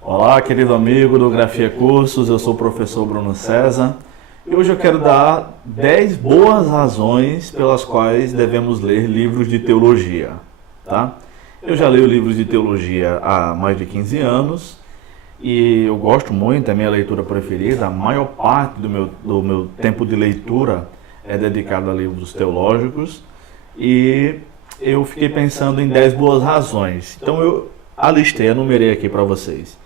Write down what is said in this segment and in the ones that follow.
Olá, querido amigo do Grafia Cursos, eu sou o professor Bruno César e hoje eu quero dar 10 boas razões pelas quais devemos ler livros de teologia, tá? Eu já leio livros de teologia há mais de 15 anos e eu gosto muito, é a minha leitura preferida. A maior parte do meu tempo de leitura é dedicado a livros teológicos e eu fiquei pensando em 10 boas razões. Então eu alistei, enumerei aqui para vocês.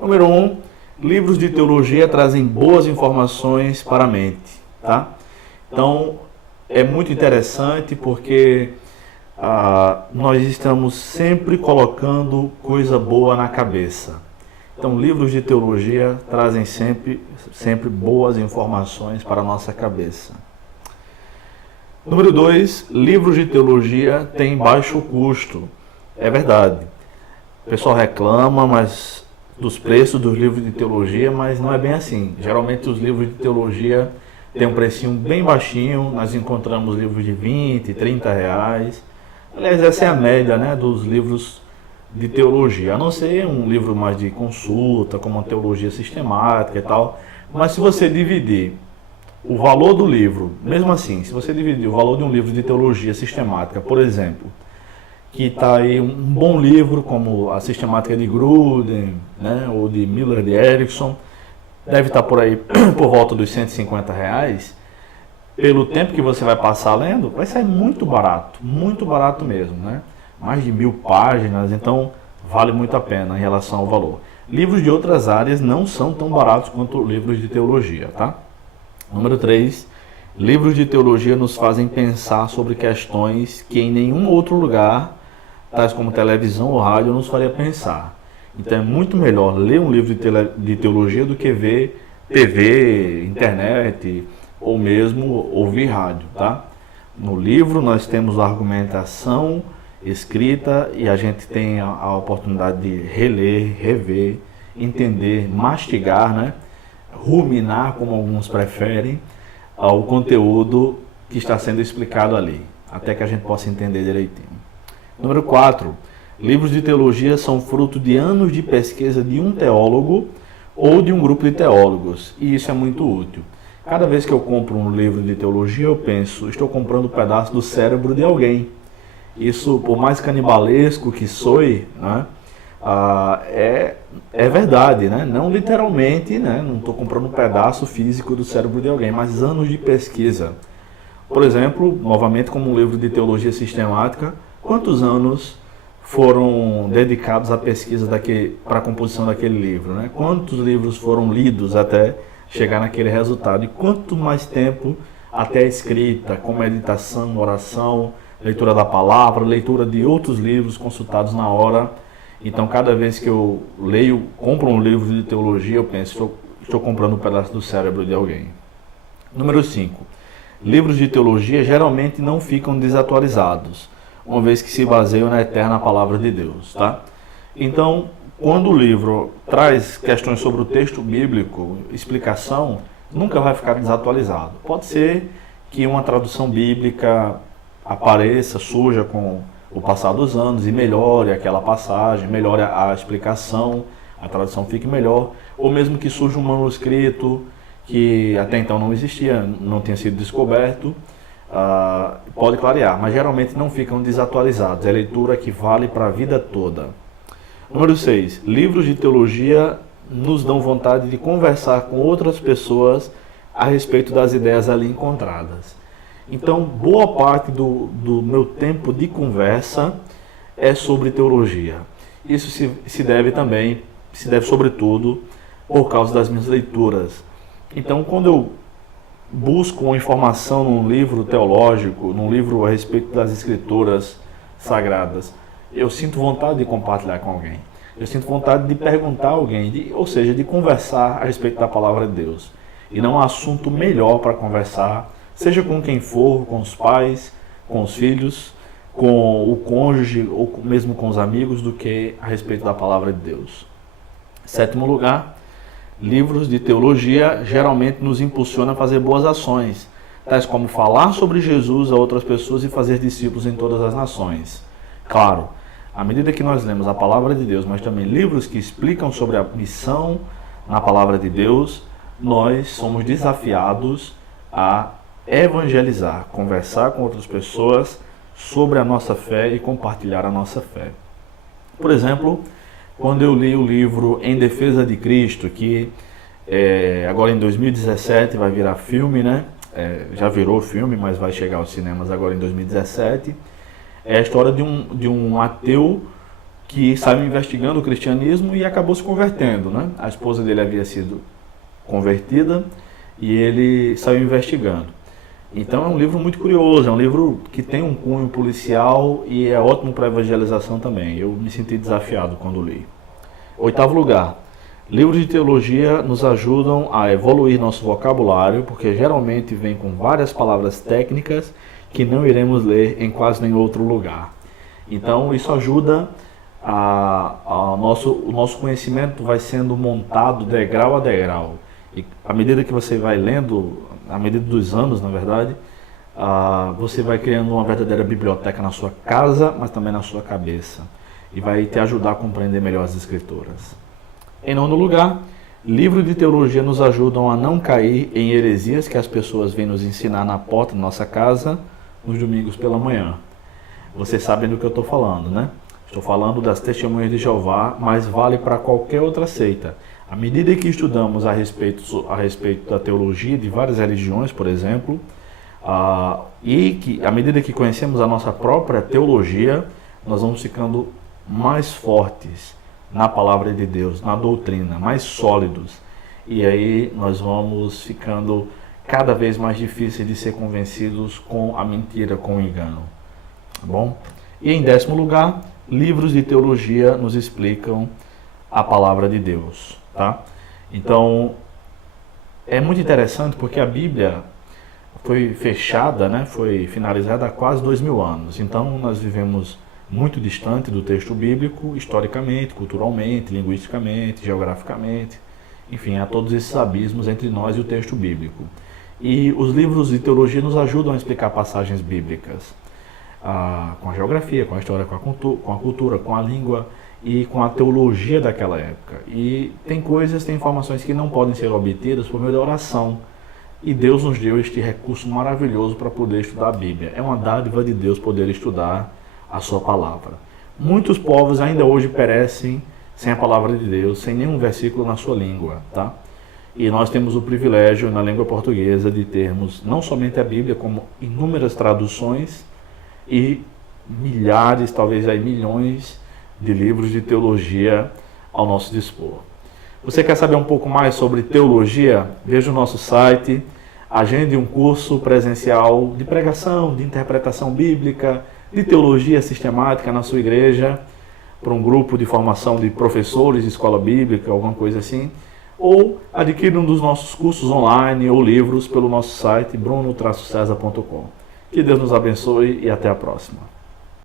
Número 1, livros de teologia trazem boas informações para a mente, tá? Então, é muito interessante porque nós estamos sempre colocando coisa boa na cabeça. Então, livros de teologia trazem sempre boas informações para a nossa cabeça. Número 2, livros de teologia têm baixo custo. É verdade. O pessoal reclama, dos preços dos livros de teologia, mas não é bem assim. Geralmente os livros de teologia têm um precinho bem baixinho, nós encontramos livros de 20, 30 reais. Aliás, essa é a média, né, dos livros de teologia, a não ser um livro mais de consulta, como a teologia sistemática e tal. Mas se você dividir o valor do livro, mesmo assim, se você dividir o valor de um livro de teologia sistemática, por exemplo, que está aí um bom livro como a Sistemática de Gruden, né, ou de Miller de Erickson, deve estar por aí por volta dos R$ 150, pelo tempo que você vai passar lendo, vai sair muito barato mesmo, né? Mais de 1000 páginas, então vale muito a pena em relação ao valor. Livros de outras áreas não são tão baratos quanto livros de teologia, tá? Número 3, livros de teologia nos fazem pensar sobre questões que em nenhum outro lugar, tais como televisão ou rádio, nos faria pensar. Então é muito melhor ler um livro de teologia do que ver TV, internet ou mesmo ouvir rádio, tá? No livro nós temos a argumentação escrita e a gente tem a oportunidade de reler, rever, entender, mastigar, né? Ruminar, como alguns preferem, o conteúdo que está sendo explicado ali, até que a gente possa entender direitinho. Número 4, livros de teologia são fruto de anos de pesquisa de um teólogo ou de um grupo de teólogos, e isso é muito útil. Cada vez que eu compro um livro de teologia, eu penso, estou comprando um pedaço do cérebro de alguém. Isso, por mais canibalesco que soe, né, é verdade, né? Não literalmente, né? Não estou comprando um pedaço físico do cérebro de alguém, mas anos de pesquisa. Por exemplo, novamente como um livro de teologia sistemática, quantos anos foram dedicados à pesquisa para a composição daquele livro, né? Quantos livros foram lidos até chegar naquele resultado? E quanto mais tempo até a escrita, com meditação, oração, leitura da palavra, leitura de outros livros consultados na hora. Então, cada vez que eu compro um livro de teologia, eu penso, estou comprando um pedaço do cérebro de alguém. Número 5. Livros de teologia geralmente não ficam desatualizados, uma vez que se baseiam na eterna palavra de Deus, tá? Então, quando o livro traz questões sobre o texto bíblico, explicação, nunca vai ficar desatualizado. Pode ser que uma tradução bíblica surja com o passar dos anos e melhore aquela passagem, melhore a explicação, a tradução fique melhor, ou mesmo que surja um manuscrito que até então não existia, não tinha sido descoberto, pode clarear, mas geralmente não ficam desatualizados, é leitura que vale para a vida toda. Número 6, livros de teologia nos dão vontade de conversar com outras pessoas a respeito das ideias ali encontradas. Então, boa parte do meu tempo de conversa é sobre teologia. Isso se deve sobretudo por causa das minhas leituras. Então, quando eu busco uma informação num livro teológico, num livro a respeito das escrituras sagradas, eu sinto vontade de compartilhar com alguém. Eu sinto vontade de perguntar a alguém, ou seja, de conversar a respeito da palavra de Deus. E não há assunto melhor para conversar, seja com quem for, com os pais, com os filhos, com o cônjuge ou mesmo com os amigos, do que a respeito da palavra de Deus. 7º lugar, livros de teologia geralmente nos impulsionam a fazer boas ações, tais como falar sobre Jesus a outras pessoas e fazer discípulos em todas as nações. Claro, À medida que nós lemos a palavra de Deus, mas também livros que explicam sobre a missão na palavra de Deus, nós somos desafiados a evangelizar, conversar com outras pessoas sobre a nossa fé e compartilhar a nossa fé. Por exemplo, quando eu li o livro Em Defesa de Cristo, que agora em 2017 vai virar filme, né? Já virou filme, mas vai chegar aos cinemas agora em 2017. É a história de um ateu que estava investigando o cristianismo e acabou se convertendo, né? A esposa dele havia sido convertida e ele saiu investigando. Então é um livro muito curioso, é um livro que tem um cunho policial e é ótimo para evangelização também. Eu me senti desafiado quando li. 8º lugar, livros de teologia nos ajudam a evoluir nosso vocabulário, porque geralmente vem com várias palavras técnicas que não iremos ler em quase nenhum outro lugar. Então isso ajuda o nosso conhecimento vai sendo montado degrau a degrau. E à medida que você vai lendo, à medida dos anos, na verdade, você vai criando uma verdadeira biblioteca na sua casa, mas também na sua cabeça. E vai te ajudar a compreender melhor as Escrituras. Em 9º lugar, livros de teologia nos ajudam a não cair em heresias que as pessoas vêm nos ensinar na porta da nossa casa nos domingos pela manhã. Vocês sabem do que eu estou falando, né? Estou falando das Testemunhas de Jeová, mas vale para qualquer outra seita. À medida que estudamos a respeito da teologia de várias religiões, por exemplo, e que à medida que conhecemos a nossa própria teologia, nós vamos ficando mais fortes na palavra de Deus, na doutrina, mais sólidos. E aí nós vamos ficando cada vez mais difíceis de ser convencidos com a mentira, com o engano. Tá bom? E em 10º lugar, livros de teologia nos explicam a palavra de Deus. Tá? Então, é muito interessante porque a Bíblia foi fechada, né, foi finalizada há quase 2000 anos. Então, nós vivemos muito distante do texto bíblico, historicamente, culturalmente, linguisticamente, geograficamente. Enfim, há todos esses abismos entre nós e o texto bíblico. E os livros de teologia nos ajudam a explicar passagens bíblicas, com a geografia, com a história, com a cultura, com a língua e com a teologia daquela época. E tem informações que não podem ser obtidas por meio da oração. E Deus nos deu este recurso maravilhoso para poder estudar a Bíblia. É uma dádiva de Deus poder estudar a sua palavra. Muitos povos ainda hoje perecem sem a palavra de Deus, sem nenhum versículo na sua língua, tá? E nós temos o privilégio na língua portuguesa de termos não somente a Bíblia, como inúmeras traduções e milhares, talvez aí milhões de livros de teologia ao nosso dispor. Você quer saber um pouco mais sobre teologia? Veja o nosso site, agende um curso presencial de pregação, de interpretação bíblica, de teologia sistemática na sua igreja, para um grupo de formação de professores de escola bíblica, alguma coisa assim, ou adquira um dos nossos cursos online ou livros pelo nosso site bruno-cesar.com. Que Deus nos abençoe e até a próxima.